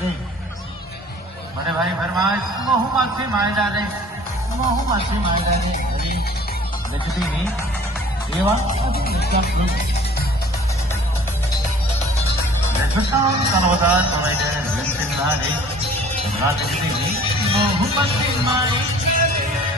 रे बड़े भाई फरमाइश मोहम्मद मायदा रे मोहम्मद मायदा रे अरे देखती नहीं ये बात अभी इसका ग्रुप लेकिन kalau dah sampai dengan bensin hari, sebenarnya देखती नहीं मोहम्मद मायदा